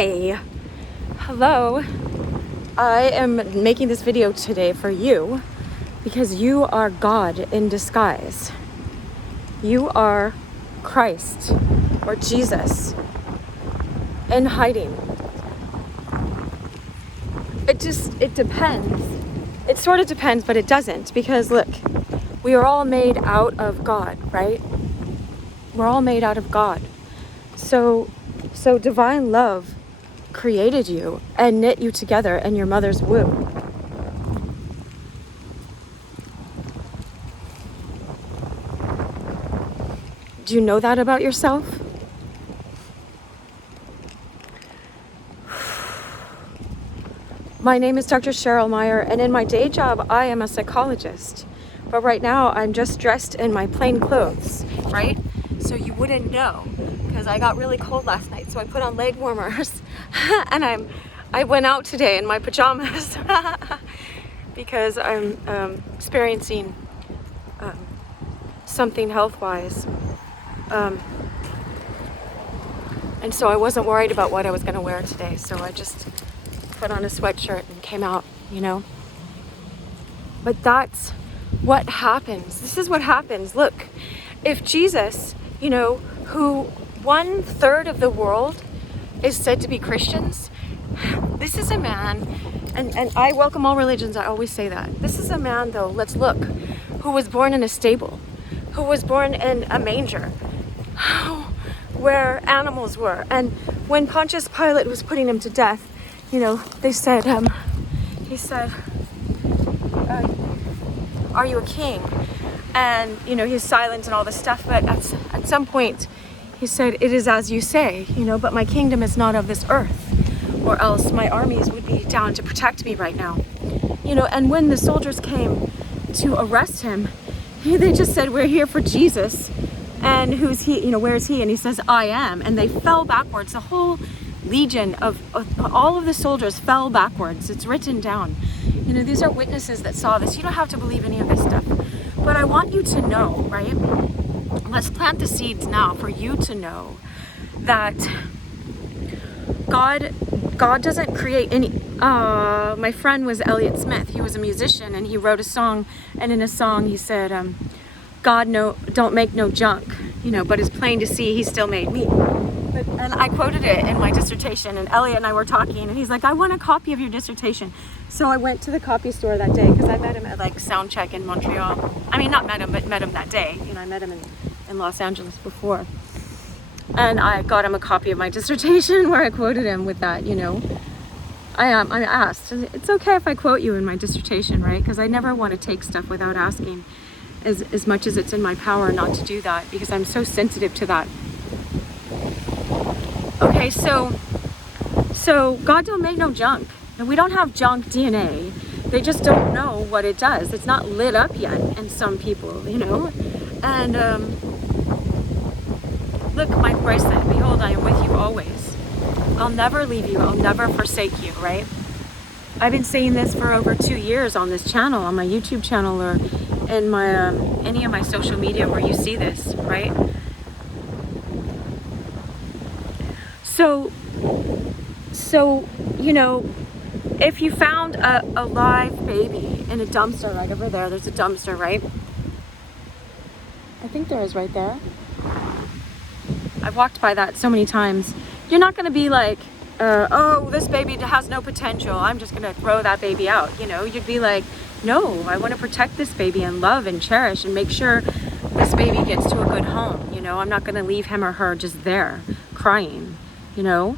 Hi, hello. I am making this video today for you because you are God in disguise. You are Christ or Jesus in hiding. It depends. It sort of depends, but it doesn't, because look, we are all made out of God, right? We're all made out of God. So divine love created you and knit you together in your mother's womb. Do you know that about yourself? My name is Dr. Cheryl Meyer, and in my day job, I am a psychologist. But right now, I'm just dressed in my plain clothes, right? So you wouldn't know, because I got really cold last night, so I put on leg warmers, and I went out today in my pajamas because I'm experiencing something health-wise. And so I wasn't worried about what I was going to wear today, so I just put on a sweatshirt and came out, you know. But that's what happens. This is what happens. Look, if Jesus, you know, who 1/3 of the world is said to be Christians, this is a man, and I welcome all religions, I always say that. This is a man, though, let's look, who was born in a stable, who was born in a manger, where animals were. And when Pontius Pilate was putting him to death, you know, they said, he said, are you a king? And, you know, he's silent and all this stuff, but at some point he said, it is as you say, you know, but my kingdom is not of this earth, or else my armies would be down to protect me right now. You know, and when the soldiers came to arrest him, they just said, we're here for Jesus. And who's he? You know, where is he? And he says, I am. And they fell backwards. The whole legion of all of the soldiers fell backwards. It's written down. You know, these are witnesses that saw this. You don't have to believe any of this stuff. But I want you to know, right? Let's plant the seeds now for you to know that God doesn't create any. My friend was Elliott Smith. He was a musician, and he wrote a song. And in a song, he said, God don't make no junk, you know, but it's plain to see he still made me. And I quoted it in my dissertation, and Elliot and I were talking, and he's like, I want a copy of your dissertation. So I went to the copy store that day, because I met him at like Soundcheck in Montreal. I mean, not met him, but met him that day. You know, I met him in Los Angeles before. And I got him a copy of my dissertation where I quoted him with that, you know. I asked, it's okay if I quote you in my dissertation, right? Because I never want to take stuff without asking. As much as it's in my power not to do that, because I'm so sensitive to that. Okay, so God don't make no junk, and we don't have junk DNA. They just don't know what it does. It's not lit up yet in some people, you know. And look, my bracelet. Behold, I am with you always. I'll never leave you. I'll never forsake you. Right? I've been saying this for over 2 years on this channel, on my YouTube channel, or in my any of my social media where you see this, right? So you know, if you found a live baby in a dumpster right over there, there's a dumpster, right? I think there is right there. I've walked by that so many times. You're not going to be like, oh, this baby has no potential, I'm just going to throw that baby out. You know, you'd be like, no, I want to protect this baby and love and cherish and make sure this baby gets to a good home. You know, I'm not going to leave him or her just there crying, you know.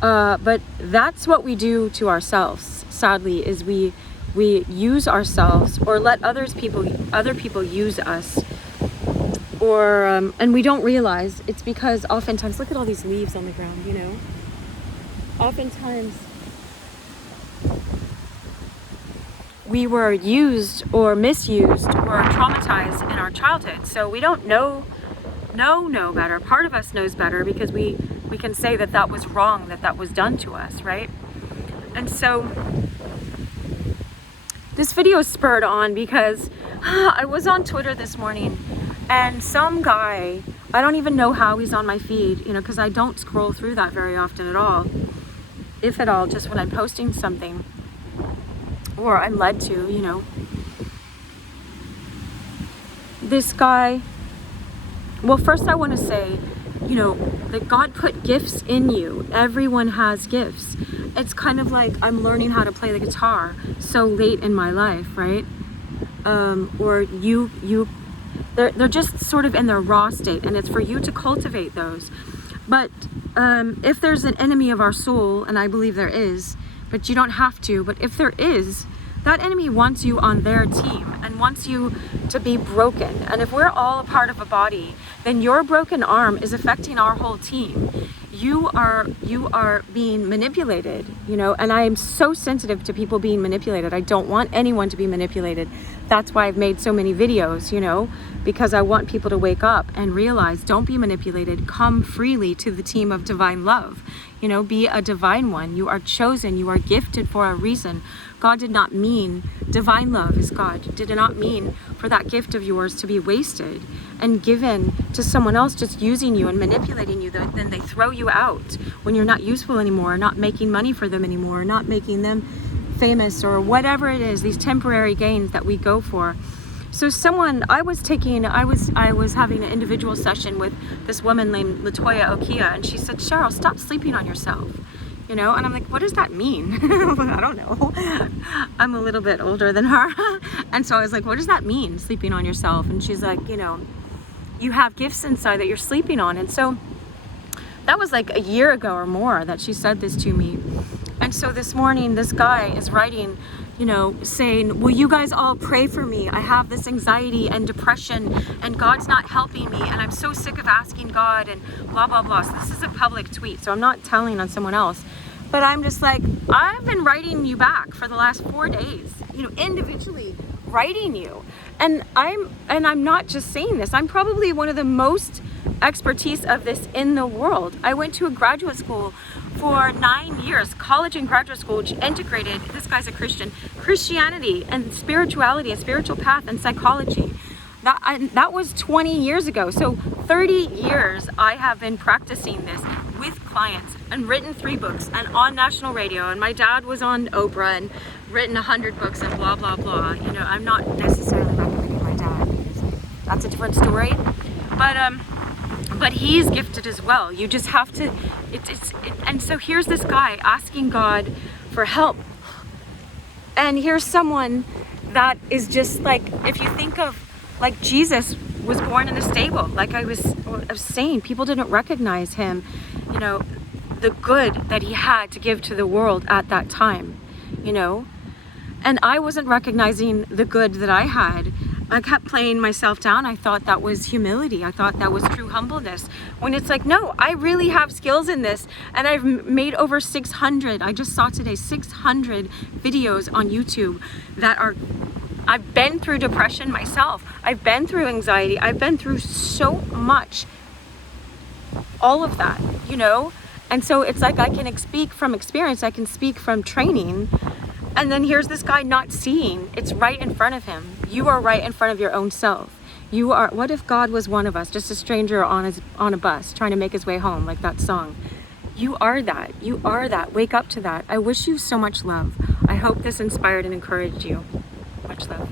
But that's what we do to ourselves, sadly, is we use ourselves, or let other people use us, or and we don't realize it's because oftentimes, look at all these leaves on the ground, you know. Oftentimes we were used or misused or traumatized in our childhood, so we don't know better. Part of us knows better, because we can say that was wrong, that was done to us, right? And so this video is spurred on because I was on Twitter this morning, and some guy, I don't even know how he's on my feed, you know, because I don't scroll through that very often at all. if at all, just when I'm posting something or I'm led to, you know. This guy, well, first I want to say, you know, that God put gifts in you. Everyone has gifts. It's kind of like I'm learning how to play the guitar so late in my life, right? Or they're just sort of in their raw state, and it's for you to cultivate those. But if there's an enemy of our soul, and I believe there is, but you don't have to, but if there is, that enemy wants you on their team and wants you to be broken. And if we're all a part of a body, then your broken arm is affecting our whole team. You are being manipulated, you know, and I am so sensitive to people being manipulated. I don't want anyone to be manipulated. That's why I've made so many videos, you know, because I want people to wake up and realize, don't be manipulated. Come freely to the team of divine love. You know, be a divine one. You are chosen. You are gifted for a reason. God did not mean, divine love is God, did not mean for that gift of yours to be wasted and given to someone else just using you and manipulating you. Then they throw you out when you're not useful anymore, not making money for them anymore, not making them famous or whatever it is, these temporary gains that we go for. So I was having an individual session with this woman named Latoya Okia, and she said, Cheryl, stop sleeping on yourself. You know, and I'm like, what does that mean? I don't know. I'm a little bit older than her. And so I was like, what does that mean, sleeping on yourself? And she's like, you know, you have gifts inside that you're sleeping on. And so that was like a year ago or more that she said this to me. And so this morning, this guy is writing, you know, saying, will you guys all pray for me? I have this anxiety and depression and God's not helping me. And I'm so sick of asking God and blah, blah, blah. So this is a public tweet. So I'm not telling on someone else. But I'm just like, I've been writing you back for the last 4 days, you know, individually writing you. And I'm not just saying this. I'm probably one of the most expertise of this in the world. I went to a graduate school for 9 years, college and graduate school, which integrated, this guy's a Christian, Christianity and spirituality, a spiritual path and psychology. That was 20 years ago. So 30 years I have been practicing this with clients and written 3 books and on national radio. And my dad was on Oprah and written 100 books and blah, blah, blah. You know, I'm not necessarily recommending my dad because that's a different story. But he's gifted as well. You just have to, and so here's this guy asking God for help. And here's someone that is just like, if you think of, like Jesus was born in a stable, like I was saying, people didn't recognize him, you know, the good that he had to give to the world at that time, you know, and I wasn't recognizing the good that I had. I kept playing myself down. I thought that was humility. I thought that was true humbleness. When it's like, no, I really have skills in this. And I've made over 600, I just saw today, 600 videos on YouTube that are, I've been through depression myself. I've been through anxiety. I've been through so much, all of that, you know? And so it's like I can speak from experience. I can speak from training. And then here's this guy not seeing. It's right in front of him. You are right in front of your own self. You are, what if God was one of us, just a stranger on a bus trying to make his way home, like that song? You are that. You are that. Wake up to that. I wish you so much love. I hope this inspired and encouraged you. Much love.